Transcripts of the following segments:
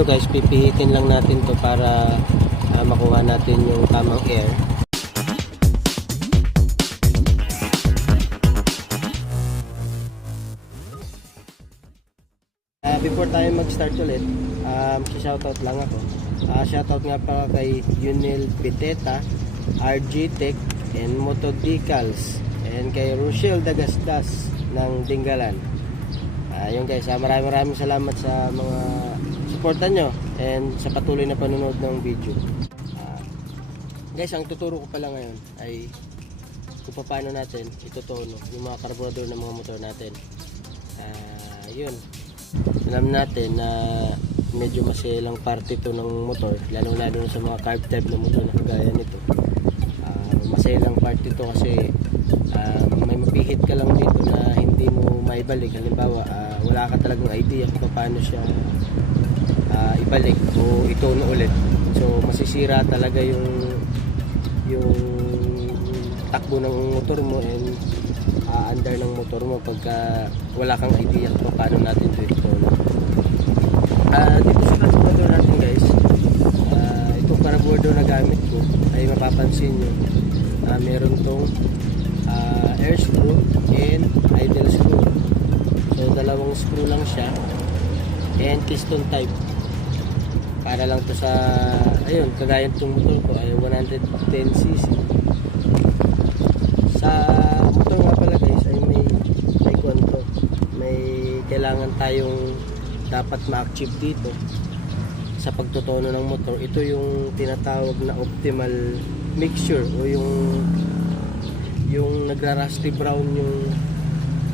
ito guys, pipihitin lang natin to para ah, makuha natin yung tamang air. Ah, before tayo mag-start ulit, um, shoutout lang ako. Ah, shoutout nga pa kay Yunil Piteta, RG Tech, and Moto Decals, and kay Rochelle Dagasdas ng Dinggalan. Ah, yun guys, ah, maraming maraming salamat sa mga suporta nyo and sa patuloy na panonood ng video. Ah, guys, ang tuturo ko pala ngayon ay kung paano natin itutono yung mga karburador ng mga motor natin. Ah, yun. Alam natin na medyo masilang parte to ng motor, lalo lalo sa mga carb type na motor na kagaya nito. Ah, masilang parte to kasi ah, may mapihit ka lang dito na hindi mo maibalik. Halimbawa, ah, wala ka talagang idea kung paano siya ah, ibalik o itono ulit. So masisira talaga yung yung takbo ng motor mo and aandar ng motor mo pagka wala kang idea kung paano natin ito itono. Ah, dito sa carburetor natin guys, ah, itong carburetor na gamit ko ay mapapansin nyo na meron tong ah, air screw and idle screw. So dalawang screw lang siya and piston type para lang to sa ayun kagaya itong motor ko ay 110cc sa motor nga pala guys ay may may kwanto may kailangan tayong dapat ma-achieve dito sa pagtutono ng motor. Ito yung tinatawag na optimal mixture o yung yung nagra-rusty brown yung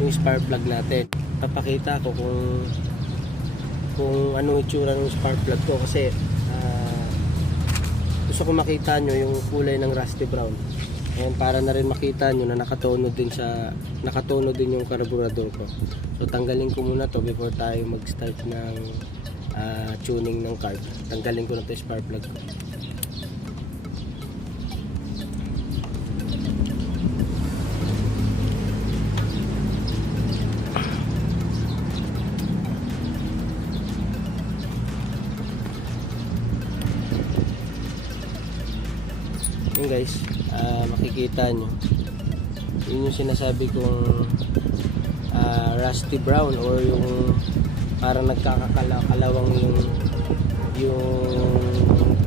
yung spark plug natin. Papakita ko kung kung anong itsura ng spark plug ko kasi ah, gusto ko makita nyo yung kulay ng rusty brown. Ayan, para na rin makita nyo na nakatono din sa nakatono din yung carburetor ko. So tanggalin ko muna to before tayo mag start ng ah, tuning ng carb tanggalin ko na to yung spark plug ko guys. Ah, makikita nyo. Yun yung sinasabi kong ah, rusty brown or yung parang nagkakakalawang yung yung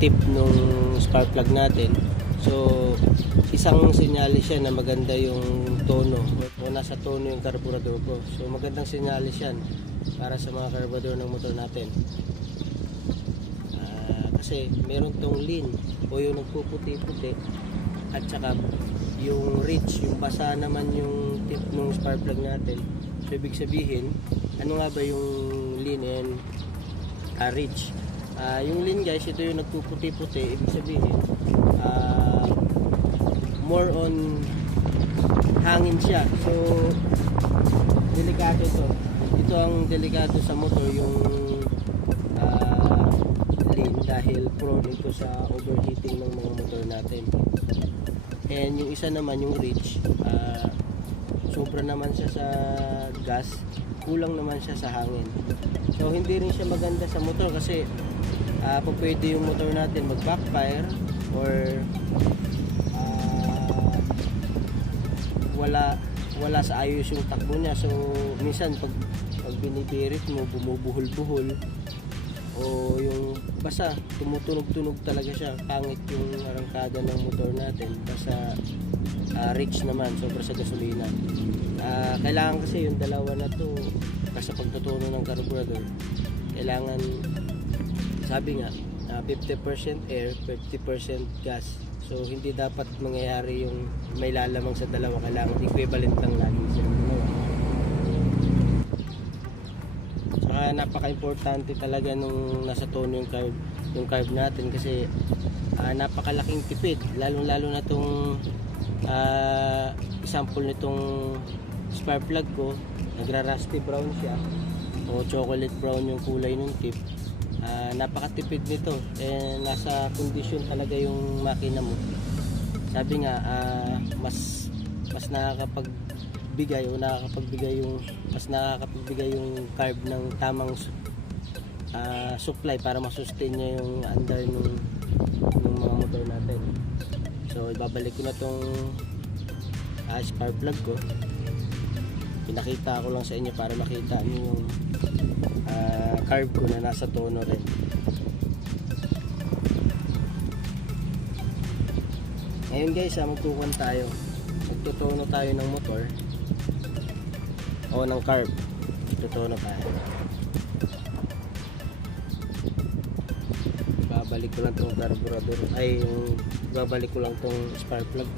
tip nung spark plug natin. So isang sinyalis siya na maganda yung tono o nasa tono yung carburetor ko. So magandang sinyalis yan para sa mga carburetor ng motor natin kasi meron tong lean o yung nagpuputi-puti at saka yung rich, yung basa naman yung tip ng spark plug natin. So ibig sabihin, ano nga ba yung lean and ah, rich? Ah, yung lean guys, ito yung nagpuputi-puti, ibig sabihin, ah, more on hangin siya. So delikado to. Ito ang delikado sa motor yung dahil prone ito sa overheating ng mga motor natin. And yung isa naman yung rich, ah, sobra naman siya sa gas, kulang naman siya sa hangin. So hindi rin siya maganda sa motor kasi ah pa pwede yung motor natin mag backfire or ah, wala wala sa ayos yung takbo niya. So minsan pag pag binibirit mo bumubuhol-buhol o yung basta tumutunog-tunog talaga siya. Pangit yung arangkada ng motor natin. Basta ah, rich naman sobra sa gasolina. Ah, kailangan kasi yung dalawa na to kasi pagtutuno ng carburetor kailangan sabi nga ah, 50% air 50% gas. So hindi dapat mangyayari yung may lalamang sa dalawa. Kailangan equivalent lang lagi siya Saka napaka-importante talaga nung nasa tono yung carb, yung carb natin kasi ah, napakalaking tipid. Lalong-lalo na tong ah, example nitong spark plug ko, nagra-rusty brown siya o chocolate brown yung kulay ng tip. Ah, napakatipid nito. Eh, nasa condition talaga yung makina mo. Sabi nga, ah, mas mas nakakapag bigay o nakakapagbigay yung mas nakakapagbigay yung carb ng tamang ah, supply para masustain niya yung under ng, ng mga motor natin. So ibabalik ko na tong ah, spark plug ko. Pinakita ko lang sa inyo para makita niyo yung ah, carb ko na nasa tono rin. Ngayon guys, ah, magtukuan tayo. Magtutono tayo ng motor o ng carb. Tutono tayo. Babalik ko lang tong carburetor. Ay, babalik ko lang tong spark plug.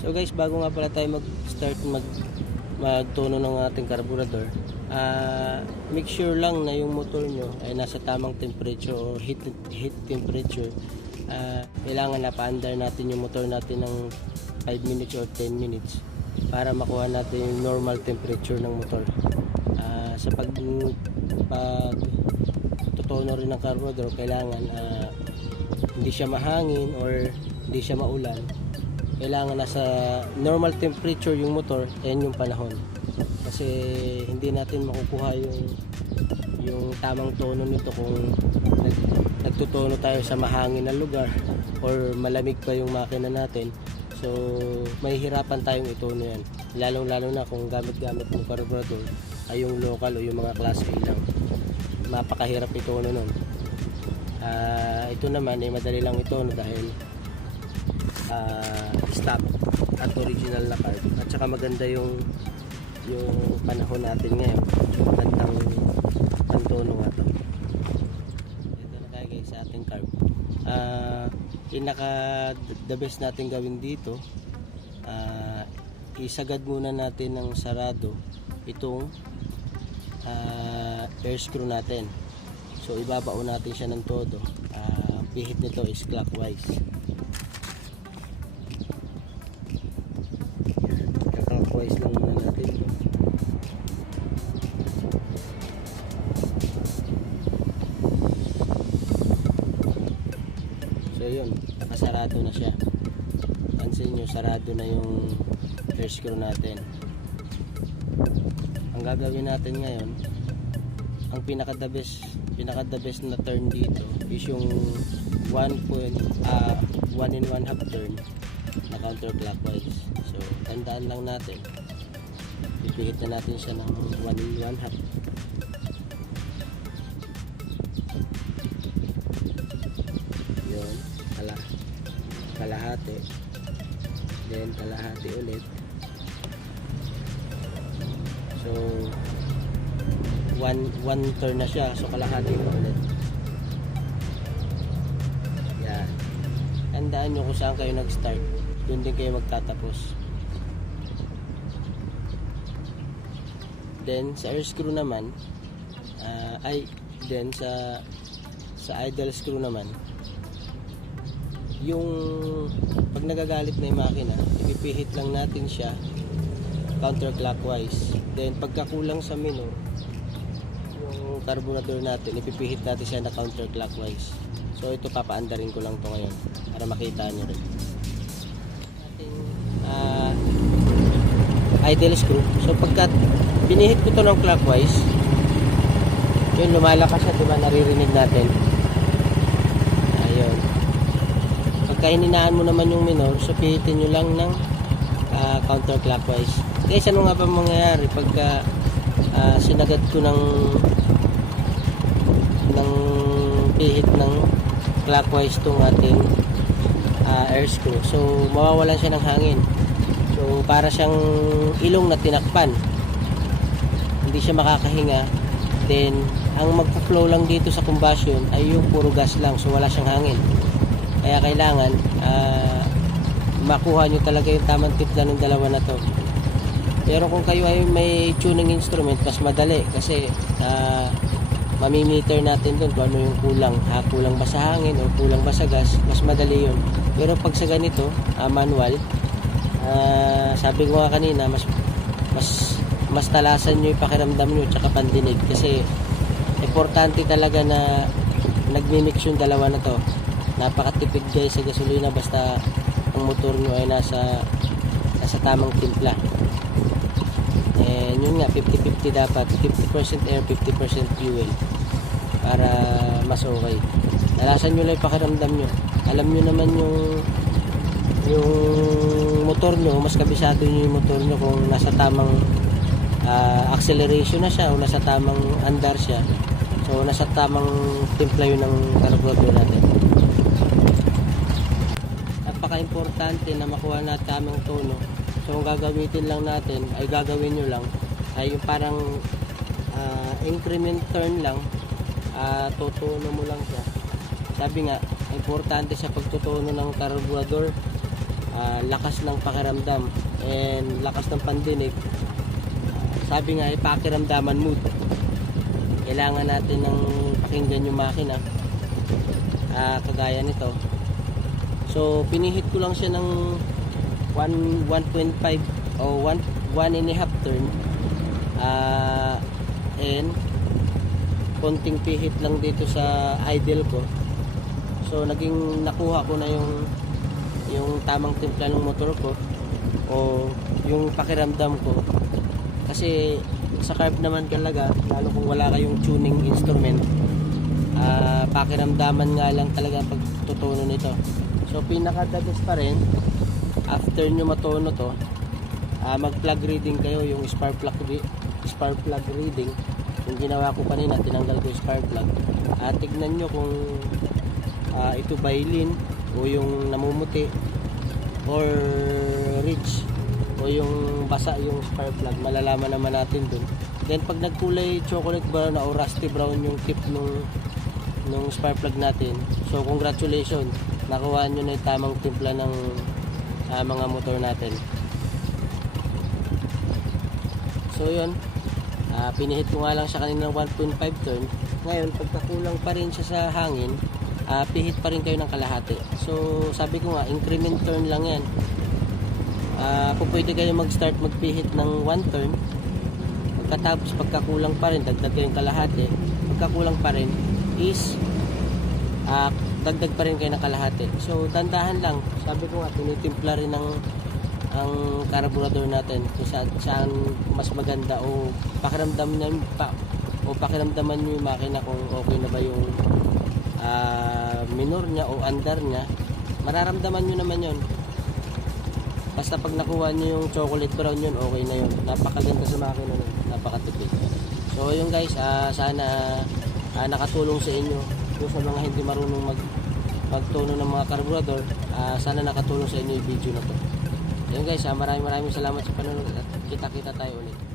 So guys, bago nga pala tayo mag-start mag magtuno ng ating carburetor, ah make sure lang na yung motor nyo ay nasa tamang temperature or heat, heat temperature. Ah, kailangan na pa-under natin yung motor natin ng 5 minutes or 10 minutes para makuha natin yung normal temperature ng motor. Ah, sa pag pag tutono rin ng carburetor, kailangan ah, hindi siya mahangin or hindi siya maulan kailangan nasa normal temperature yung motor and yung panahon. Kasi hindi natin makukuha yung yung tamang tono nito kung nag, nagtutono tayo sa mahangin na lugar or malamig pa yung makina natin. So mahihirapan tayong itono yan. Lalong lalo na kung gamit-gamit mo carburetor ay yung local o yung mga class A lang mapakahirap itono nun. Ah, ito naman ay madali lang itono dahil ah, stock at original na card at saka maganda yung yung panahon natin ngayon. Magandang pantono nga to. Ito na tayo guys sa ating carb. Ah pinaka the best natin gawin dito ah isagad muna natin ng sarado itong ah, air screw natin. So ibabaon natin siya ng todo. Ah, pihit nito is Clockwise yun, nakasarado na siya. Pansin nyo, sarado na yung air screw natin. Ang gagawin natin ngayon, ang pinaka the best, pinaka the best na turn dito is yung 1 point, ah, 1 in 1 half turn na counterclockwise. So, tandaan lang natin. Pipihit na natin siya ng 1 in 1 half. Kalahati. Then, kalahati ulit. So, one, one turn na siya. So, kalahati na ulit. Yan. Tandaan nyo kung saan kayo nag-start. Doon din kayo magtatapos. Then, sa air screw naman, ah, ay, then sa sa idle screw naman, yung pag nagagalit na yung makina, ipipihit lang natin siya counterclockwise. Then, pagkakulang sa minor, yung carburetor natin, ipipihit natin siya na counterclockwise. So, ito papaandarin ko lang to ngayon para makita nyo rin. Ating ah, idle screw. So, pagka binihit ko to ng clockwise, yun, lumalakas siya, diba? Naririnig natin. Ayun. Pagka hininaan mo naman yung minor, so pihitin nyo lang ng ah, counterclockwise. Guys, ano nga ba mangyayari pagka ah, sinagad ko ng ng pihit ng clockwise tong ating ah, air screw. So, mawawalan siya ng hangin. So, para siyang ilong na tinakpan. Hindi siya makakahinga. Then, ang magpo-flow lang dito sa combustion ay yung puro gas lang. So, wala siyang hangin. Kaya kailangan ah, makuha nyo talaga yung tamang timpla ng dalawa na to. Pero kung kayo ay may tuning instrument, mas madali kasi ah, mamimitter natin doon kung ano yung kulang. Ha, kulang ba sa hangin o kulang ba sa gas, mas madali yun. Pero pag sa ganito, ah, manual, ah, sabi ko nga kanina, mas mas mas talasan nyo yung pakiramdam nyo tsaka pandinig kasi importante talaga na nagmimix yung dalawa na to napakatipid guys sa gasolina basta ang motor nyo ay nasa nasa tamang timpla. And yun nga 50-50 dapat 50% air 50% fuel para mas okay. Nalasan nyo lang yung pakiramdam nyo. Alam nyo naman yung yung motor nyo mas kabisado nyo yung motor nyo kung nasa tamang ah, acceleration na siya o nasa tamang andar siya. So nasa tamang timpla yun ng carburetor natin napaka-importante na makuha natin tamang tono. So kung gagamitin lang natin ay gagawin nyo lang ay yung parang ah, increment turn lang uh, tutuno mo lang siya. Sabi nga importante sa pagtutuno ng carburetor ah, lakas ng pakiramdam and lakas ng pandinig. Sabi nga ay pakiramdaman mood kailangan natin ng pakinggan yung makina. Ah, kagaya nito so pinihit ko lang siya ng 1 1.5 o 1 1 and a half turn. Ah, and konting pihit lang dito sa idle ko. So naging nakuha ko na yung yung tamang timpla ng motor ko o yung pakiramdam ko. Kasi sa carb naman talaga lalo kung wala kayong tuning instrument ah pakiramdaman nga lang talaga pagtutuno nito so pinaka the best pa rin. After nyo matuno to ah mag plug reading kayo yung spark plug spark plug reading. Yung ginawa ko kanina tinanggal ko yung spark plug. At tignan nyo kung ah, ito bailin o yung namumuti or rich o yung basa yung spark plug. Malalaman naman natin dun. Then pag nagkulay chocolate brown o rusty brown yung tip nung nung spark plug natin. So congratulations nakuha nyo na yung tamang timpla ng ah, mga motor natin so yun Ah, pinihit ko nga lang siya kanina ng 1.5 turn. Ngayon, pagkakulang pa rin siya sa hangin, ah, pihit pa rin kayo ng kalahati. So, sabi ko nga, increment turn lang yan. Ah, kung pwede kayo mag-start magpihit ng 1 turn, pagkatapos pagkakulang pa rin, dagdag kayong kalahati. Pagkakulang pa rin is ah, dagdag pa rin kayo ng kalahati. So, dandahan lang. Sabi ko nga, tinitimpla rin ng ang carburetor natin kung saan, saan mas maganda o pakiramdam na pa, o pakiramdaman nyo yung makina kung okay na ba yung ah, minor niya o under niya. Mararamdaman nyo naman yon basta pag nakuha nyo yung chocolate brown yun okay na yun. Napakaganda sa makina nun. Napakatipid. So yun guys ah, sana ah, nakatulong sa inyo yung sa mga hindi marunong mag magtuno ng mga carburetor ah, sana nakatulong sa inyo yung video na to yun guys, ah, maraming maraming salamat sa panonood at kita-kita tayo ulit.